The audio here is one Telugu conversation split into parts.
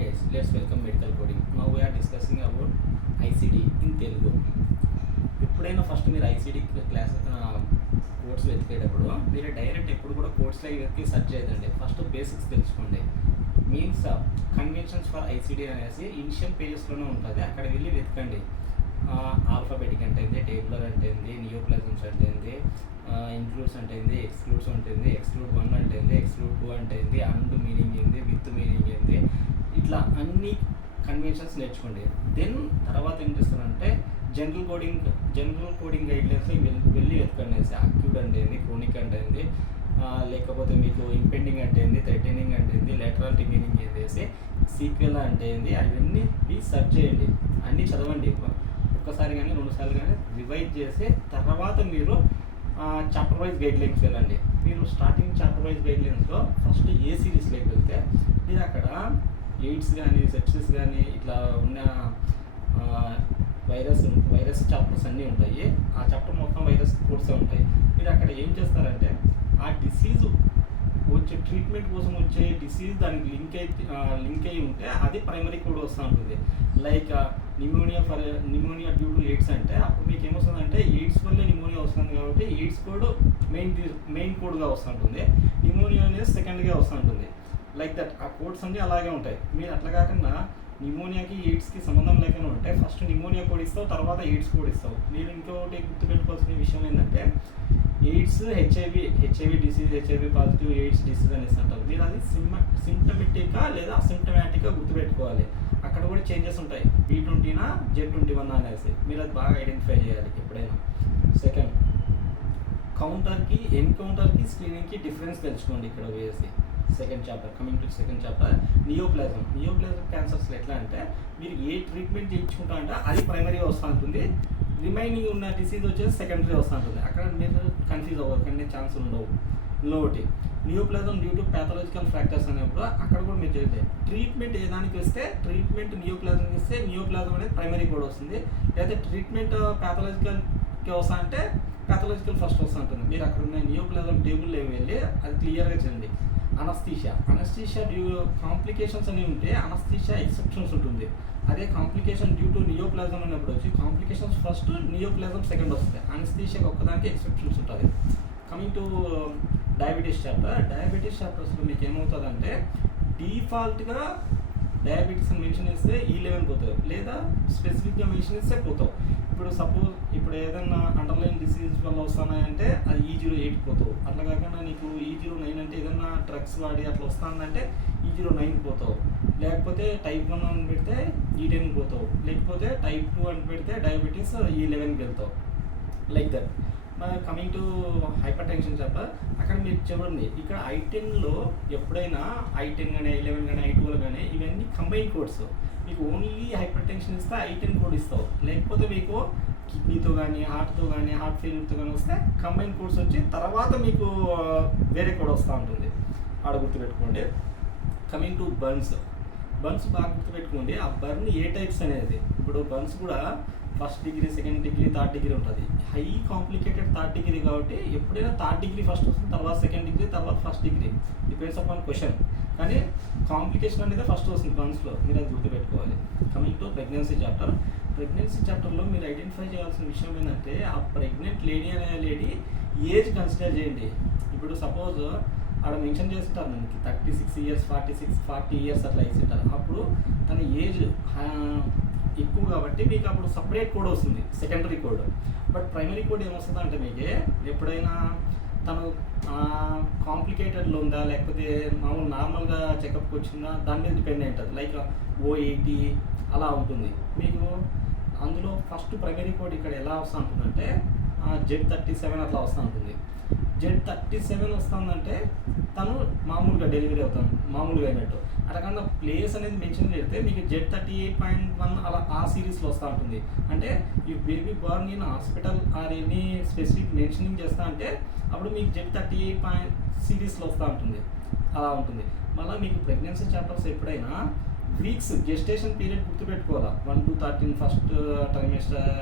guys, let's welcome medical coding. Now we are discussing about ICD in Telugu. ఎప్పుడైనా ఫస్ట్ మీరు ఐసీడీ క్లాస్ కోర్స్ వెతికేటప్పుడు మీరు డైరెక్ట్ ఎప్పుడు కూడా కోర్స్లో వెతికి సెర్చ్ చేయదండి. ఫస్ట్ బేసిక్స్ తెలుసుకోండి. మీన్స్ కన్వెన్షన్స్ ఫర్ ఐసీడీ అనేసి ఇనిషియల్ పేజెస్లోనే ఉంటుంది. అక్కడ వెళ్ళి వెతకండి. ఆల్ఫాబెటిక్ అంటే ఏంది, టేబులర్ అంటే ఏంది, నియోప్లాజమ్స్ అంటే ఏంది, ఇంక్లూడ్స్ అంటే ఏంది, ఎక్స్క్లూడ్స్ ఉంటుంది, ఎక్స్క్లూడ్ 1 అంటే ఏంది, ఎక్స్క్లూడ్ 2 అంటే ఏంది, అండ్ మీనింగ్ ఏంది, విత్ మీనింగ్ ఏంది, ఇట్లా అన్ని కన్వెన్షన్స్ నేర్చుకోండి. దెన్ తర్వాత ఏం చేస్తారంటే జనరల్ కోడింగ్ గైడ్లైన్స్ వెళ్ళి వెతకండి. అక్యూట్ అంటే ఏంది, క్రోనిక్ అంటే ఏంది, లేకపోతే మీకు ఇంపెండింగ్ అంటే ఏంది, థ్రెటనింగ్ అంటే ఏంది, లేటరాలిటీ మీనింగ్ ఏంది, సీక్వెల్ అంటే ఏంది, అవన్నీ సెర్చ్ చేయండి. అన్నీ చదవండి. ఒక్కసారి కానీ 2 సార్లు కానీ రివైజ్ చేసి తర్వాత మీరు చాప్టర్ వైజ్ గైడ్లైన్స్ వెళ్ళండి. మీరు స్టార్టింగ్ చాప్టర్ వైజ్ గైడ్లైన్స్లో ఫస్ట్ ఏ సిరీస్లోకి వెళ్తే మీరు అక్కడ ఎయిడ్స్ కానీ, సెప్సిస్ కానీ ఇట్లా ఉన్న వైరస్ చాప్టర్స్ అన్నీ ఉంటాయి. ఆ చాప్టర్ మొత్తం వైరస్ కోర్సే ఉంటాయి. మీరు అక్కడ ఏం చేస్తారంటే ఆ డిసీజ్ వచ్చే ట్రీట్మెంట్ కోసం వచ్చే డిసీజ్ దానికి లింక్ అయి ఉంటే అది ప్రైమరీ కోడ్ వస్తూ ఉంటుంది. Like pneumonia due to AIDS అంటే అప్పుడు మీకు ఏమొస్తుందంటే ఎయిడ్స్ వల్లే నిమోనియా వస్తుంది కాబట్టి ఎయిడ్స్ కోడ్ మెయిన్ కోడ్గా వస్తూ ఉంటుంది. నిమోనియా అనేది సెకండ్గా వస్తూ ఉంటుంది. లైక్ దట్ ఆ కోడ్స్ అన్నీ అలాగే ఉంటాయి. మీరు అట్లా కాకుండా నిమోనియాకి ఎయిడ్స్కి సంబంధం లేకుండా ఉంటే ఫస్ట్ నిమోనియా కోడ్ ఇస్తావు, తర్వాత ఎయిడ్స్ కోడ్ ఇస్తావు. మీరు ఇంకొకటి గుర్తుపెట్టుకోవాల్సిన విషయం ఏంటంటే AIDS HIV disease, HIV positive AIDS disease అనేసి అంటారు. మీరు అది సిమ్టమెటిక్గా లేదా అసిమ్టమాటిక్గా గుర్తుపెట్టుకోవాలి. అక్కడ కూడా చేంజెస్ ఉంటాయి. B20 Z21 అనేసి మీరు అది బాగా ఐడెంటిఫై చేయాలి ఎప్పుడైనా. సెకండ్, ఎన్కౌంటర్కి స్క్రీనింగ్కి డిఫరెన్స్ తెలుసుకోండి. ఇక్కడ వేసి second chapter, coming to second chapter, neoplasm క్యాన్సర్స్లో ఎట్లా అంటే మీరు ఏ ట్రీట్మెంట్ చేయించుకుంటా అంటే అది ప్రైమరీగా వస్తూ ఉంటుంది, రిమైనింగ్ ఉన్న డిసీజ్ వచ్చేసి సెకండరీ వస్తూ ఉంటుంది. అక్కడ మీరు కన్ఫ్యూజ్ అవ్వకండి, ఛాన్స్ ఉండవు. ఇంకొకటి neoplasm due to pathological fractures అనేప్పుడు అక్కడ కూడా మీరు చేస్తే ట్రీట్మెంట్ ఏదానికి వస్తే ట్రీట్మెంట్ నియోప్లాజంకి ఇస్తే నియోప్లాజం అనేది ప్రైమరీ కోడ్ వస్తుంది. లేదా ట్రీట్మెంట్ ప్యాథలాజికల్కి వస్తా అంటే ప్యాథలాజికల్ ఫస్ట్ వస్తూ ఉంటుంది. మీరు అక్కడ ఉన్న నియోప్లాజం టేబుల్ వెళ్ళి అది క్లియర్గా చేయండి. అనస్థీషియా డ్యూ కాంప్లికేషన్స్ అనేవి ఉంటే అనస్థీషియా ఎక్సెప్షన్స్ ఉంటుంది. అదే కాంప్లికేషన్ డ్యూ టు నియోప్లాజం అనేప్పుడు వచ్చి కాంప్లికేషన్స్ ఫస్ట్, నియోప్లాజం సెకండ్ వస్తుంది. అనస్థీషియాకి ఒక్కదానికి ఎక్సెప్షన్స్ ఉంటుంది. కమింగ్ టు డయాబెటీస్ చాప్టర్స్లో మీకు ఏమవుతుందంటే డిఫాల్ట్గా డయాబెటీస్ అని మెన్షన్ చేస్తే E11 పోతావు, లేదా స్పెసిఫిక్గా మెన్షన్ చేస్తే పోతావు. ఇప్పుడు ఏదైనా అండర్లైన్ డిసీజ్ వల్ల వస్తున్నాయంటే అది E08 పోతావు. అట్లా కాకుండా నీకు E09 అంటే ఏదైనా డ్రగ్స్ వాడి అట్లా వస్తుందంటే E09 పోతావు. లేకపోతే టైప్ 1 అని పెడితే E10 పోతావు. లేకపోతే టైప్ 2 అని పెడితే డయాబెటీస్ E11కి వెళ్తావు. Like that. Coming to hyper tension chapter, అక్కడ మీరు చూడండి. ఇక్కడ I10లో ఎప్పుడైనా I10 కానీ, I11 కానీ, I12 కానీ ఇవన్నీ కంబైన్ కోడ్స్. మీకు ఓన్లీ హైపర్ టెన్షన్ ఇస్తే I10 కోడ్ ఇస్తావు. లేకపోతే మీకు కిడ్నీతో కానీ, హార్ట్తో కానీ, హార్ట్ ఫెయిల్యూర్తో కానీ వస్తే కంబైన్ కోడ్స్ వచ్చి తర్వాత మీకు వేరే కోడ్ వస్తూ ఉంటుంది. ఆడ గుర్తుపెట్టుకోండి. కమింగ్ టు బర్న్స్ బాగా గుర్తుపెట్టుకోండి. ఆ బర్న్ ఏ టైప్స్ అనేది, ఇప్పుడు బర్న్స్ కూడా first degree, second degree, third degree ఉంటుంది. హై కాంప్లికేటెడ్ థర్డ్ డిగ్రీ కాబట్టి ఎప్పుడైనా థర్డ్ డిగ్రీ ఫస్ట్ వస్తుంది, తర్వాత సెకండ్ డిగ్రీ, తర్వాత first degree, depends upon question. కానీ కాంప్లికేషన్ అనేది ఫస్ట్ వస్తుంది బర్న్స్లో, మీరు అది గుర్తుపెట్టుకోవాలి. కమింగ్ టు ప్రెగ్నెన్సీ చాప్టర్లో మీరు ఐడెంటిఫై చేయాల్సిన విషయం ఏంటంటే ఆ ప్రెగ్నెంట్ లేడీ ఏజ్ కన్సిడర్ చేయండి. ఇప్పుడు సపోజ్ ఆడ మెన్షన్ చేస్తుంటారు మనకి 36 ఇయర్స్, 40 ఇయర్స్ అట్లా వేసింటారు. అప్పుడు తన ఏజ్ ఎక్కువ కాబట్టి మీకు అప్పుడు సపరేట్ కోడ్ వస్తుంది, secondary code. But primary code ఏమొస్తుంది అంటే మీకు ఎప్పుడైనా తను కాంప్లికేటెడ్లో ఉందా, లేకపోతే మామూలు నార్మల్గా చెకప్కి వచ్చిందా, దాని మీద డిపెండ్ అయి ఉంటుంది. లైక్ O80 అలా ఉంటుంది. మీకు అందులో ఫస్ట్ ప్రైమరీ కోడ్ ఇక్కడ ఎలా వస్తూ ఉంటుందంటే Z37 అట్లా వస్తూ ఉంటుంది. Z37 వస్తుందంటే తను మామూలుగా డెలివరీ అవుతాను, మామూలుగా అయినట్టు. అట్లా ప్లేస్ అనేది మెన్షన్ చేస్తే మీకు Z38.1 అలా ఆ సిరీస్లో వస్తూ ఉంటుంది. అంటే ఈ baby born in hospital or any specific mentioning చేస్తా అంటే అప్పుడు మీకు Z38 సిరీస్లో వస్తూ ఉంటుంది. అలా ఉంటుంది. మళ్ళీ మీకు ప్రెగ్నెన్సీ చాప్టర్స్ ఎప్పుడైనా వీక్స్ గెస్టేషన్ పీరియడ్ గుర్తుపెట్టుకోవాలా. 1 to 13 first trimester,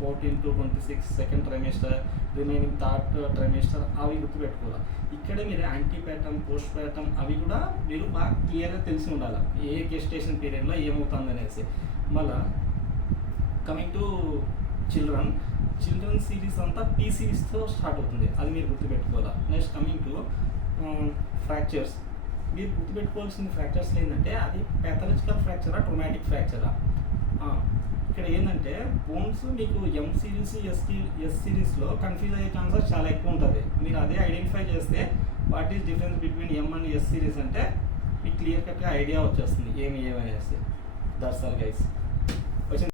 14 to 26 second trimester, remaining third trimester, అవి గుర్తుపెట్టుకోవాలి. ఇక్కడే మీరు యాంటీపేటమ్, పోస్ట్ పేటమ్ అవి కూడా మీరు బాగా క్లియర్గా తెలిసి ఉండాలి, ఏ గెస్టేషన్ పీరియడ్లో ఏమవుతుంది అనేసి. మళ్ళీ కమింగ్ టు చిల్డ్రన్ సిరీస్ అంతా పీ సిరీస్తో స్టార్ట్ అవుతుంది, అది మీరు గుర్తుపెట్టుకోవాలి. నెక్స్ట్ కమింగ్ టు ఫ్రాక్చర్స్, మీరు గుర్తుపెట్టుకోవాల్సిన ఫ్రాక్చర్స్ ఏంటంటే అది ప్యాథలాజికల్ ఫ్రాక్చరా, ట్రోమాటిక్ ఫ్రాక్చరా. ఇక్కడ ఏంటంటే బోన్స్ మీకు ఎం సిరీస్, ఎస్ సిరీస్లో కన్ఫ్యూజ్ అయ్యే ఛాన్సెస్ చాలా ఎక్కువ ఉంటుంది. మీరు అదే ఐడెంటిఫై చేస్తే what is difference between M and yes series అంటే మీకు క్లియర్ కట్గా ఐడియా వచ్చేస్తుంది ఏమి ఏమనేసి. That's all guys.